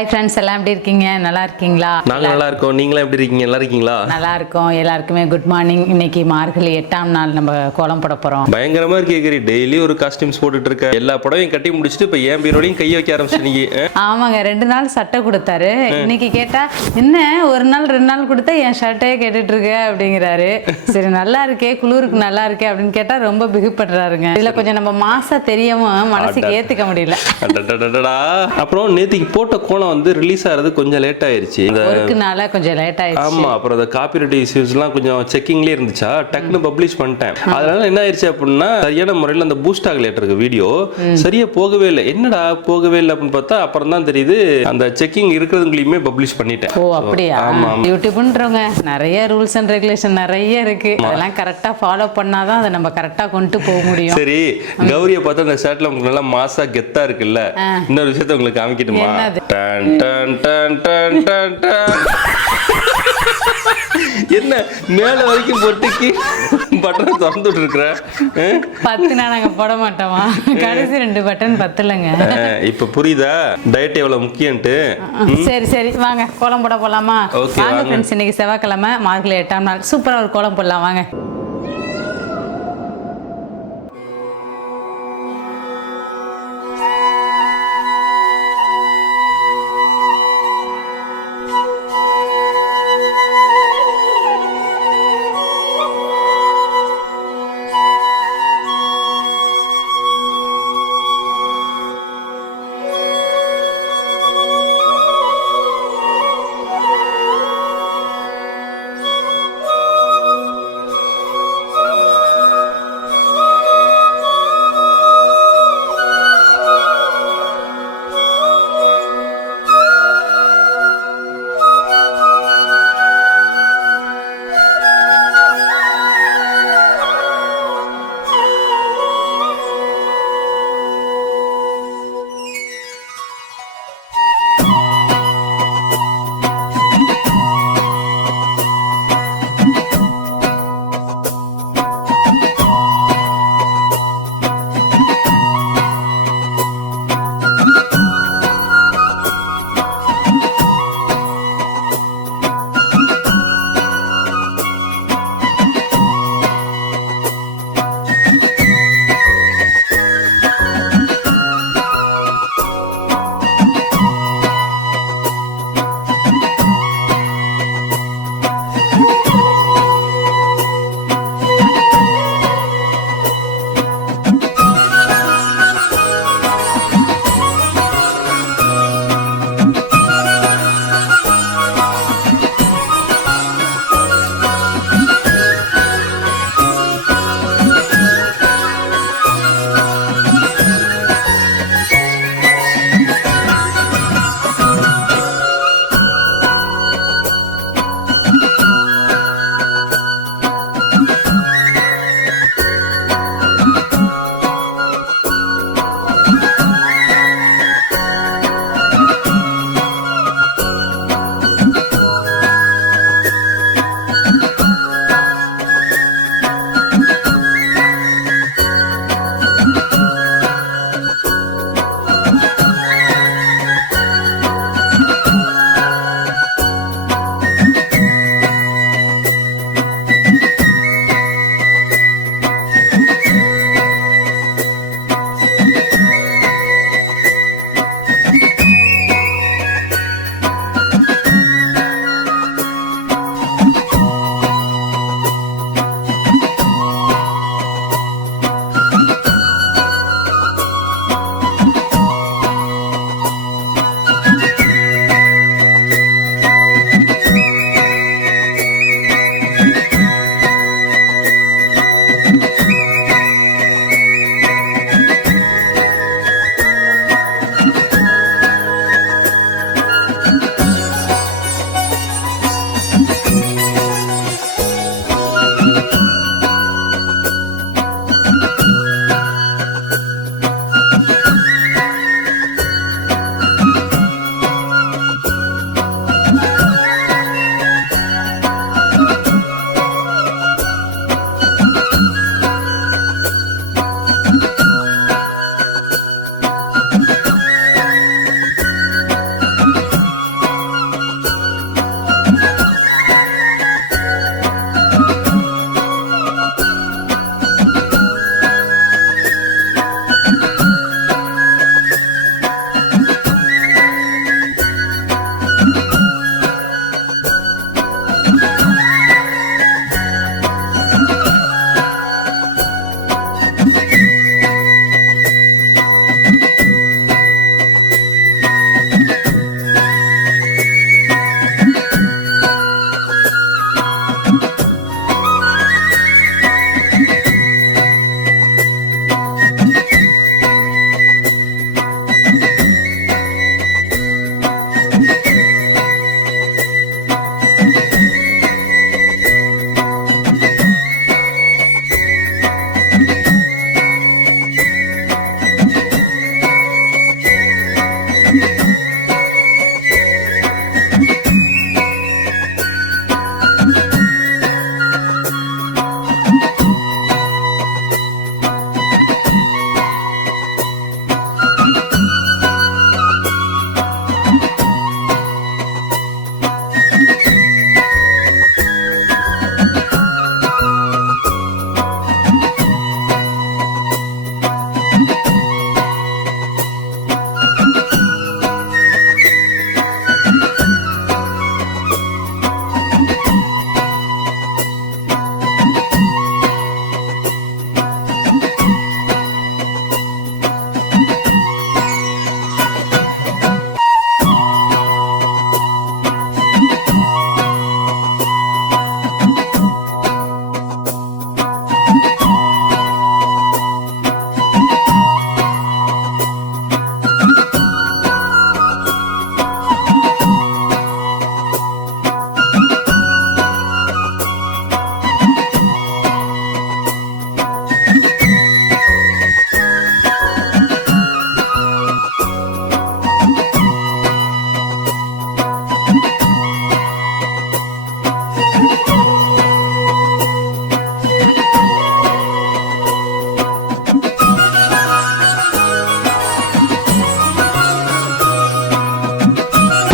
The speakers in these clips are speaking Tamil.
ஹாய் ஃப்ரெண்ட்ஸ், எல்லாம் எப்படி இருக்கீங்க? நல்லா இருக்கீங்களா? நாங்க நல்லா இருக்கோம். நீங்களா எப்படி இருக்கீங்க? நல்லா இருக்கீங்களா? நல்லா இருக்கோம். எல்லாருக்குமே குட் மார்னிங். இன்னைக்கு மார்கழி 8ஆம் நாள் நம்ம கோலம் போட போறோம். பயங்கரமா இருக்கே. டெய்லி ஒரு காஸ்டியூம்ஸ் போட்டுட்டு இருக்க. எல்லா படவையும் கட்டி முடிச்சுட்டு இப்ப ஏன் பீரோலையும் கையை வைக்க ஆரம்பிச்சிட்டீங்க. ஆமாங்க, 2 நாள் சட்டை கொடுத்தாரு. இன்னைக்கு கேட்டா என்ன ஒரு நாள் 2 நாள் கொடுத்தா என் ஷர்ட்டையே கேட்டுட்டு இருக்க அப்படிங்கிறாரு. சரி, நல்லா இருக்கே, குளிருக்கு நல்லா இருக்கே அப்படின்னு கேட்டா ரொம்ப பிகுப்படுறாருங்க. இதுல கொஞ்சம் நம்ம மாசா தெரியவும் மனசுக்கு ஏத்துக்க முடியல. அப்புறம் நேத்திக்கு போட்ட கோலம் வந்து ரிலீஸ் ஆகிறது கொஞ்சம் லேட் ஆயிருச்சு. ஒர்க்குனால கொஞ்சம் லேட் ஆயிடுச்சு. ஆமா, அப்புறம் அந்த காப்பிரைட் இஷ்யூஸ்லாம் கொஞ்சம் செக்கிங்லேயே இருந்துச்சா, டக்குன்னு பப்ளிஷ் பண்ணிட்டேன். அதனால என்ன ஆயிடுச்சு அப்படின்னா, சரியான முறையில் அந்த பூஸ்ட் ஆகலேட் இருக்கு வீடியோ சரியா போகவே இல்லை. என்னடா போகவே இல்லை அப்படின்னு பார்த்தா அப்புறம் தான் தெரியுது அந்த செக்கிங் இருக்கிறதுங்களையுமே பப்ளிஷ் பண்ணிட்டேன். ஓ அப்படியா? யூடியூப்ன்றவங்க நிறைய ரூல்ஸ் அண்ட் ரெகுலேஷன் நிறைய இருக்கு. அதெல்லாம் கரெக்டா ஃபாலோ பண்ணாதான் அதை நம்ம கரெக்டா கொண்டு போக முடியும். சரி, கௌரியை பார்த்தா அந்த ஷர்ட்ல உங்களுக்கு நல்லா மாசா கெத்தா இருக்குல்ல. இன்னொரு விஷயத்த உங்களுக்கு காமிக்கட்டுமா? என்ன மேல வரைக்கும் பொட்டிக்கு பட்டனை திறந்துட்டு இருக்கிற? 10 நாங்க போட மாட்டோமா? கடைசி 2 பட்டன் 10லங்க. இப்ப புரியுதா டயட் எவ்வளவு முக்கியம்ட்டு? சரி சரி, வாங்க கோலம் போட போலாமா? ஓகே வாங்க ஃப்ரெண்ட்ஸ், இன்னைக்கு செவ்வாய்க்கிழமை, மார்கழி 8ஆம் நாள். சூப்பரா ஒரு கோலம் போடலாம் வாங்க.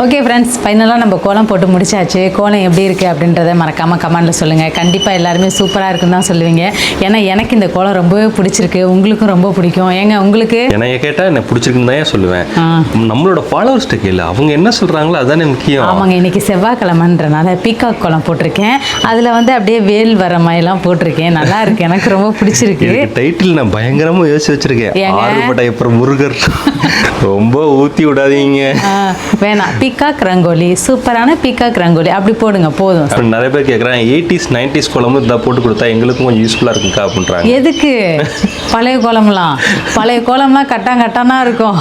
ஓகே ஃப்ரெண்ட்ஸ், ஃபைனலாக நம்ம கோலம் போட்டு முடிச்சாச்சு. கோலம் எப்படி இருக்குது அப்படின்றத மறக்காமல் கமெண்டில் சொல்லுங்கள். கண்டிப்பாக எல்லாருமே சூப்பராக இருக்குன்னு தான் சொல்லுவீங்க. ஏன்னா எனக்கு இந்த கோலம் ரொம்பவே பிடிச்சிருக்கு, உங்களுக்கும் ரொம்ப பிடிக்கும். ஏங்க உங்களுக்கு? என்னைய கேட்டால் என்ன பிடிச்சிருக்குன்னு தான் சொல்லுவேன். நம்மளோட ஃபாலோவர்ஸ்ட்டு கேளு, அவங்க என்ன சொல்கிறாங்களோ அதானே முக்கியம். ஆமாங்க, இன்னைக்கு செவ்வாய்க்கிழமைன்றனால பீகாக் கோலம் போட்டிருக்கேன். அதில் வந்து அப்படியே வேல் வர மாதிரிலாம் போட்டிருக்கேன். நல்லா இருக்கு, எனக்கு ரொம்ப பிடிச்சிருக்கு. டைட்டில் நான் பயங்கரமாக யோசிச்சு வச்சிருக்கேன். ஆறுபட்ட அப்புறம் முருகர் ரொம்ப ஊற்றி விடாதீங்க. வேணாம், பீகாக் ரங்கோலி, சூப்பரான பீகாக் ரங்கோலி அப்படி போடுங்க போதும். நிறைய பேர் கேட்குறாங்க 80s 90s கோலமும் இதாக போட்டு கொடுத்தா எங்களுக்கும் கொஞ்சம் யூஸ்ஃபுல்லாக இருக்குக்கா அப்படின்றாங்க. எதுக்கு? பழைய கோலம்லாம் கட்டானா இருக்கும்.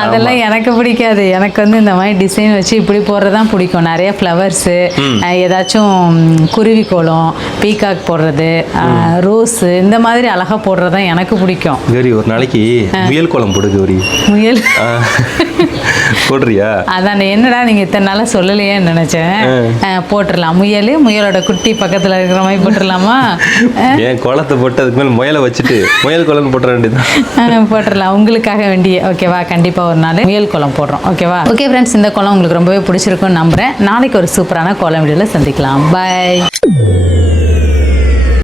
அதெல்லாம் எனக்கு பிடிக்காது. எனக்கு வந்து இந்த மாதிரி டிசைன் வச்சு இப்படி போடுறதான் பிடிக்கும். நிறைய ஃப்ளவர்ஸு, ஏதாச்சும் குருவி கோலம், பீகாக் போடுறது, ரோஸு, இந்த மாதிரி அழகா போடுறதான் எனக்கு பிடிக்கும். கௌரி ஒரு நாளைக்கு முயல் கோலம் போடு கௌரி. முயல் போடுறியா? அதான் என்னடா நீங்க இத்தனை நாளா சொல்லலையேன்னு நினைச்சேன். போட்டுடலாம். முயலோட குட்டி பக்கத்துல இருக்கிற மாதிரி போட்டுடலாமா? ஏன் கோலத்தை போட்டு அதுக்கு மேலே முயலை வச்சுட்டு முயல் கோலம் போட்டுற வேண்டியதான். போட்டுடலாம் உங்களுக்காக வேண்டிய. ஓகேவா? கண்டிப்பா ஒரு நாள் முயல் கோலம் போடுறோம். ஓகேவா? ஓகே ஃப்ரெண்ட்ஸ், இந்த கோலம் உங்களுக்கு ரொம்பவே பிடிச்சிருக்கும்னு நம்புறேன். நாளைக்கு ஒரு சூப்பரான கோலம் வீடியோல சந்திக்கலாம். பாய்.